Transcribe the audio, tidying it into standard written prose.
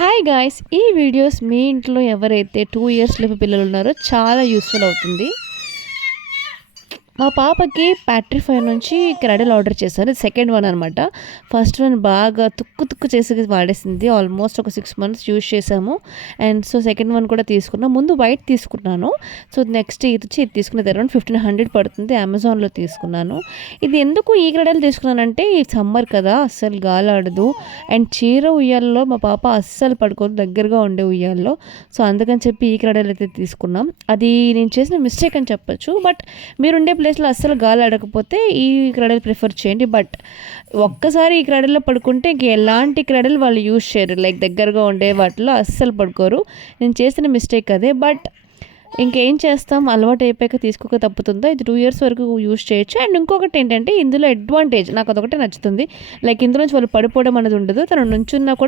Hi guys, ఈ videos మీ ఇంట్లో ఎవరైతే 2 ఇయర్స్ లోపు పిల్లలు ఉన్నారో చాలా యూస్ఫుల్ అవుతుంది. మా పాపకి ప్యాట్రిఫై నుంచి క్రెడిల్ ఆర్డర్ చేశాను. ఇది సెకండ్ వన్ అనమాట. ఫస్ట్ వన్ బాగా తుక్కు చేసి వాడేసింది. ఆల్మోస్ట్ ఒక 6 మంత్స్ యూజ్ చేసాము. అండ్ సో సెకండ్ వన్ కూడా తీసుకున్నాను. ముందు వైట్ తీసుకున్నాను. సో నెక్స్ట్ ఇది వచ్చి ఇది తీసుకున్నది అరౌండ్ 1500 పడుతుంది. అమెజాన్లో తీసుకున్నాను. ఇది ఎందుకు ఈ క్రెడిల్ తీసుకున్నానంటే ఈ సమ్మర్ కదా, అస్సలు గాలాడదు. అండ్ చీర ఉయ్యాల్లో మా పాప అస్సలు పడుకోదు, దగ్గరగా ఉండే ఉయ్యాల్లో. సో అందుకని చెప్పి ఈ క్రెడిల్ అయితే తీసుకున్నాం. అది నేను చేసిన మిస్టేక్ అని చెప్పొచ్చు. బట్ మీరుండే ప్లేస్లో అస్సలు గాలి ఆడకపోతే ఈ క్రెడిల్ ప్రిఫర్ చేయండి. బట్ ఒక్కసారి ఈ క్రెడిల్లో పడుకుంటే ఇంక ఎలాంటి క్రెడిల్ వాళ్ళు యూజ్ చేయరు. లైక్ దగ్గరగా ఉండే వాటిలో అస్సలు పడుకోరు. నేను చేసిన మిస్టేక్ అదే. బట్ ఇంకేం చేస్తాం, అలవాటు అయిపోయాక తీసుకోక తప్పుతుందా. ఇది 2 ఇయర్స్ వరకు యూజ్ చేయొచ్చు. అండ్ ఇంకొకటి ఏంటంటే ఇందులో అడ్వాంటేజ్ నాకు అదొకటే నచ్చుతుంది. లైక్ ఇందులో నుంచి వాళ్ళు పడిపోవడం అనేది ఉండదు. తను నుంచున్నా కూడా